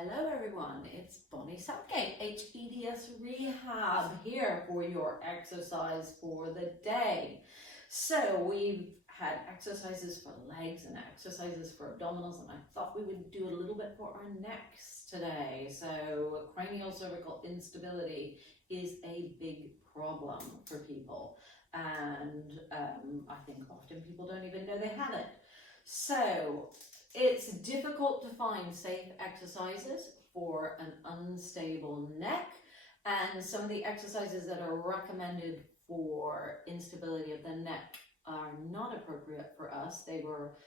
Hello everyone, it's Bonnie Southgate, hEDS Rehab here for your exercise for the day. So we've had exercises for legs and exercises for abdominals, and I thought we would do a little bit for our necks today. So cranial cervical instability is a big problem for people, and I think often people don't even know they have it. So it's difficult to find safe exercises for an unstable neck, and some of the exercises that are recommended for instability of the neck are not appropriate for us. They were,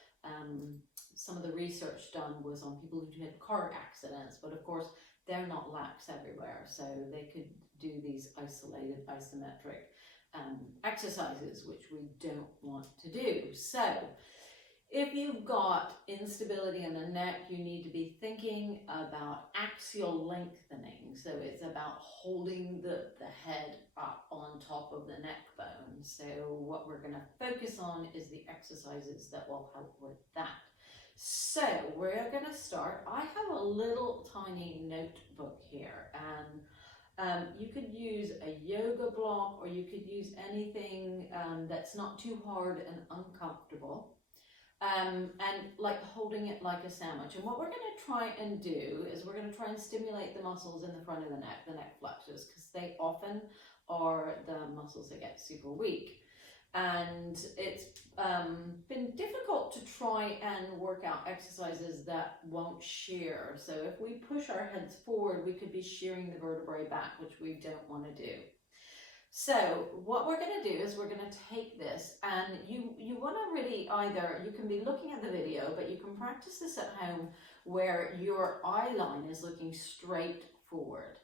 some of the research done was on people who had car accidents, but of course they're not lax everywhere, so they could do these isolated isometric exercises, which we don't want to do. So if you've got instability in the neck, you need to be thinking about axial lengthening. So it's about holding the head up on top of the neck bone. So what we're going to focus on is the exercises that will help with that. So we're going to start. I have a little tiny notebook here, and you could use a yoga block, or you could use anything that's not too hard and uncomfortable. And like holding it like a sandwich. And what we're going to try and do is we're going to try and stimulate the muscles in the front of the neck flexors, because they often are the muscles that get super weak. And it's been difficult to try and work out exercises that won't shear. So if we push our heads forward, we could be shearing the vertebrae back, which we don't want to do. So what we're going to do is we're going to take this, and you want to really either, you can be looking at the video, but you can practice this at home where your eye line is looking straight forward.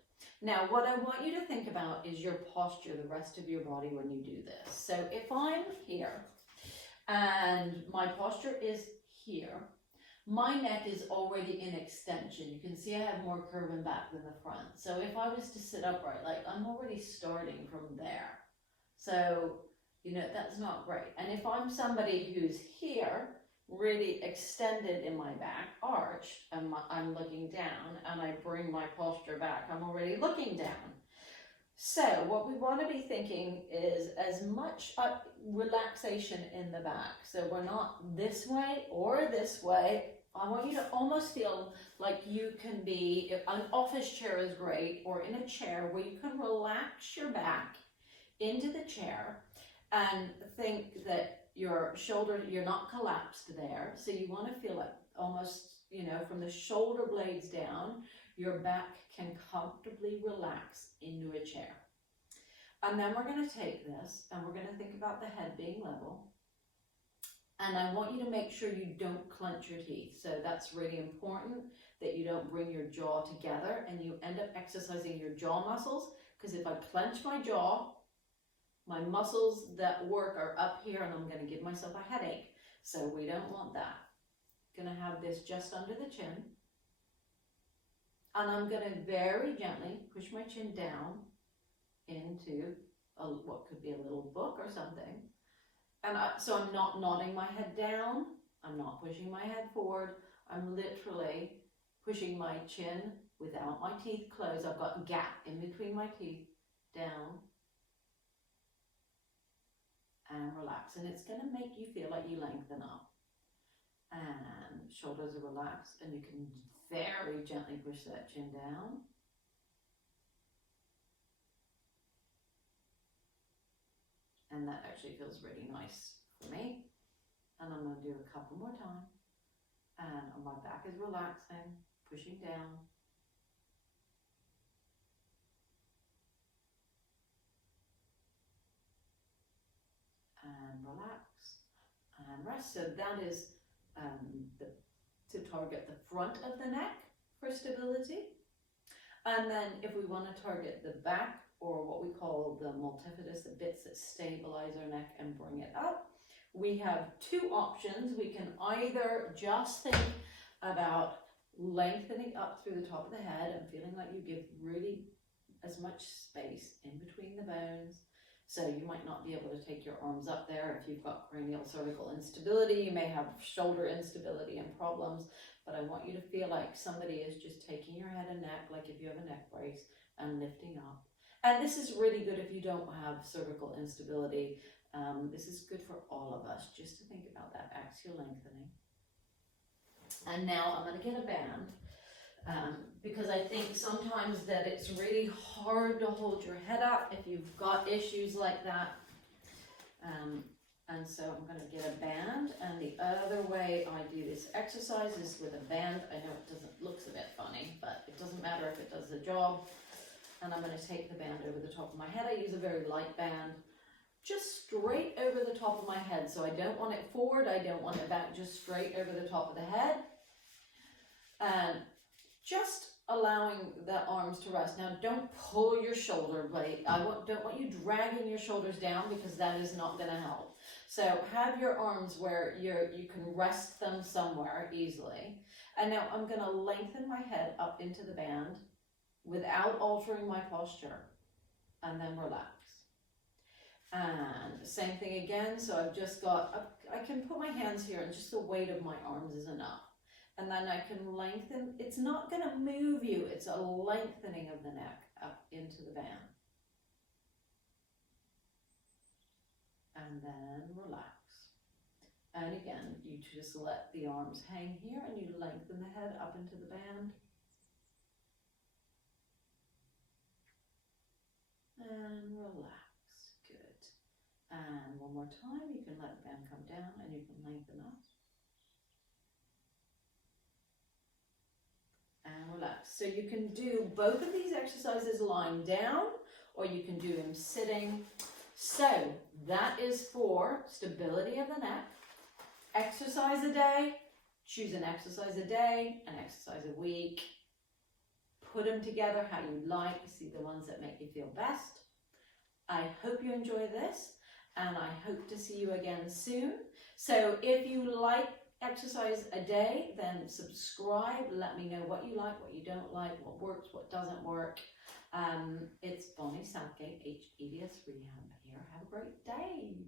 Now what I want you to think about is your posture, the rest of your body when you do this. So if I'm here and my posture is here, my neck is already in extension. You can see I have more curve in back than the front. So if I was to sit upright, like I'm already starting from there. So, you know, that's not great. And if I'm somebody who's here, really extended in my back arch, and I'm looking down, and I bring my posture back, I'm already looking down. So what we want to be thinking is as much relaxation in the back. So we're not this way or this way. I want you to almost feel like you can be, an office chair is great, or in a chair where you can relax your back into the chair and think that your shoulder, you're not collapsed there. So you want to feel like almost, you know, from the shoulder blades down, your back can comfortably relax into a chair. And then we're going to take this and we're going to think about the head being level. And I want you to make sure you don't clench your teeth. So that's really important, that you don't bring your jaw together and you end up exercising your jaw muscles. Because if I clench my jaw, my muscles that work are up here and I'm going to give myself a headache. So we don't want that. Going to have this just under the chin. And I'm going to very gently push my chin down into what could be a little book or something. And so I'm not nodding my head down, I'm not pushing my head forward, I'm literally pushing my chin without my teeth closed. I've got a gap in between my teeth, down, and relax. And it's going to make you feel like you lengthen up. And shoulders are relaxed, and you can very gently push that chin down. And that actually feels really nice for me. And I'm going to do a couple more times. And my back is relaxing, pushing down. And relax. And rest. So that is to target the front of the neck for stability. And then if we want to target the back, or what we call the multifidus, the bits that stabilize our neck and bring it up, we have two options. We can either just think about lengthening up through the top of the head and feeling like you give really as much space in between the bones So you might not be able to take your arms up there if you've got cranial cervical instability. You may have shoulder instability and problems, but I want you to feel like somebody is just taking your head and neck, like if you have a neck brace, and lifting up. And this is really good if you don't have cervical instability. This is good for all of us, just to think about that axial lengthening. And now I'm going to get a band, because I think sometimes that it's really hard to hold your head up if you've got issues like that. And so I'm going to get a band, and the other way I do this exercise is with a band. I know it looks a bit funny, but it doesn't matter if it does the job. And I'm going to take the band over the top of my head. I use a very light band, just straight over the top of my head. So I don't want it forward, I don't want it back, just straight over the top of the head. And just allowing the arms to rest. Now don't pull your shoulder blade. Don't want you dragging your shoulders down, because that is not going to help. So have your arms where you can rest them somewhere easily. And now I'm going to lengthen my head up into the band without altering my posture, and then relax. And same thing again, so I've just got, I can put my hands here and just the weight of my arms is enough. And then I can lengthen, it's not going to move you, it's a lengthening of the neck up into the band. And then relax. And again, you just let the arms hang here and you lengthen the head up into the band. And relax, good. And one more time, you can let the band come down and you can lengthen up. And relax. So you can do both of these exercises lying down, or you can do them sitting. So that is for stability of the neck. Exercise a day, choose an exercise a day, an exercise a week. Put them together how you like, see the ones that make you feel best. I hope you enjoy this, and I hope to see you again soon. So if you like exercise a day, then subscribe. Let me know what you like, what you don't like, what works, what doesn't work. It's Bonnie Southgate, hEDS Rehab here. Have a great day.